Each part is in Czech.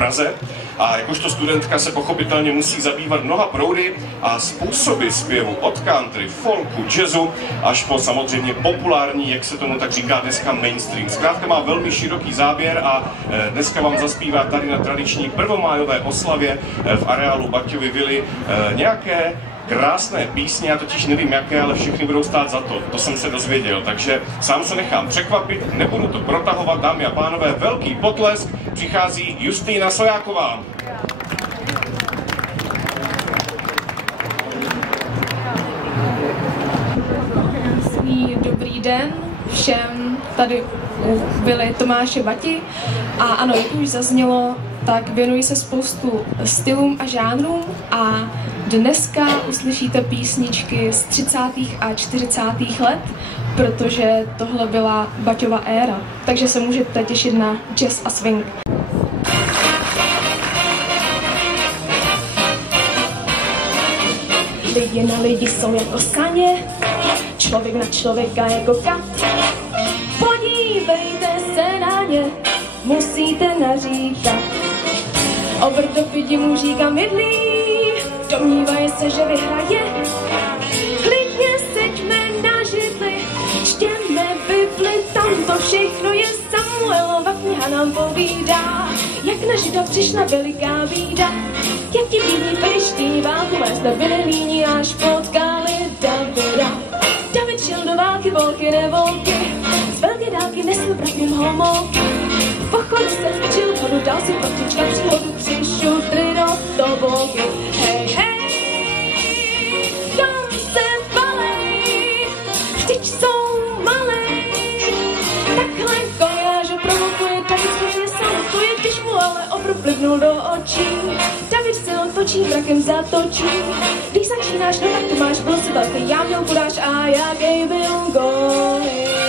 Praze a jakožto studentka se pochopitelně musí zabývat mnoha proudy a způsoby zpěvu od country, folku, jazzu až po samozřejmě populární, jak se tomu tak říká dneska, mainstream. Zkrátka má velmi široký záběr a dneska vám zaspívá tady na tradiční prvomájové oslavě v areálu Baťovy vily nějaké krásné písně, já totiž nevím jaké, ale všechny budou stát za to. To jsem se dozvěděl, takže sám se nechám překvapit, nebudu to protahovat, dámy a pánové, velký potlesk, přichází Justýna Sojáková. Dobrý den všem tady u vily Tomáše Bati. A ano, jak už zaznělo, tak věnuji se spoustu stylům a žánrům a dneska uslyšíte písničky z 30. a 40. let, protože tohle byla Baťova éra, takže se můžete těšit na jazz a swing. Lidi na lidi jsou jako saně, člověk na člověka jako kat. Podívejte se na ně, musíte naříkat. Ovrdopidi mu říkám jedlí, domnívají se, že vyhraje. Klidně seďme na židli, čtěme Bibli, tam to všechno je. Samuelova kniha nám povídá, jak na Žida přišla veliká bída. Jak ti bídní Filištíni válku zde byli líní, až potkali Davida. David šel do války, volky nevolky, z velké dálky nesl bratům homolky. V pochodu se včil vodu, dal si patička příhodu, přišutry do tobolky. Hej, hej, dom se valej, vždyť jsou malej. Takhle Goliáš ho provokuje, David skutečně salutuje, když mu ale obr plivnul do očí. David se otočí, mrakem zatočí. Když začínáš, no tak to máš, byl si velký, já měl kuráž a jaký byl Goliáš.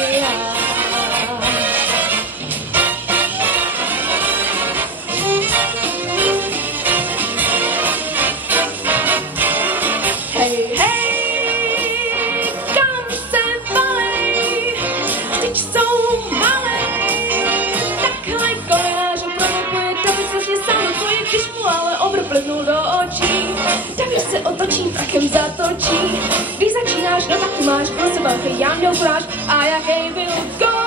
Hej, hej, kam se valej, vždyť jsou malej. Takhle Goliáš ho provokuje, David strašně salutuje, když mu ale obr plivnul do očí. David se otočí, mrakem zatočí. Když začínáš, no tak to máš, byl si velký, já měl kuráž a jaký byl Goliáš.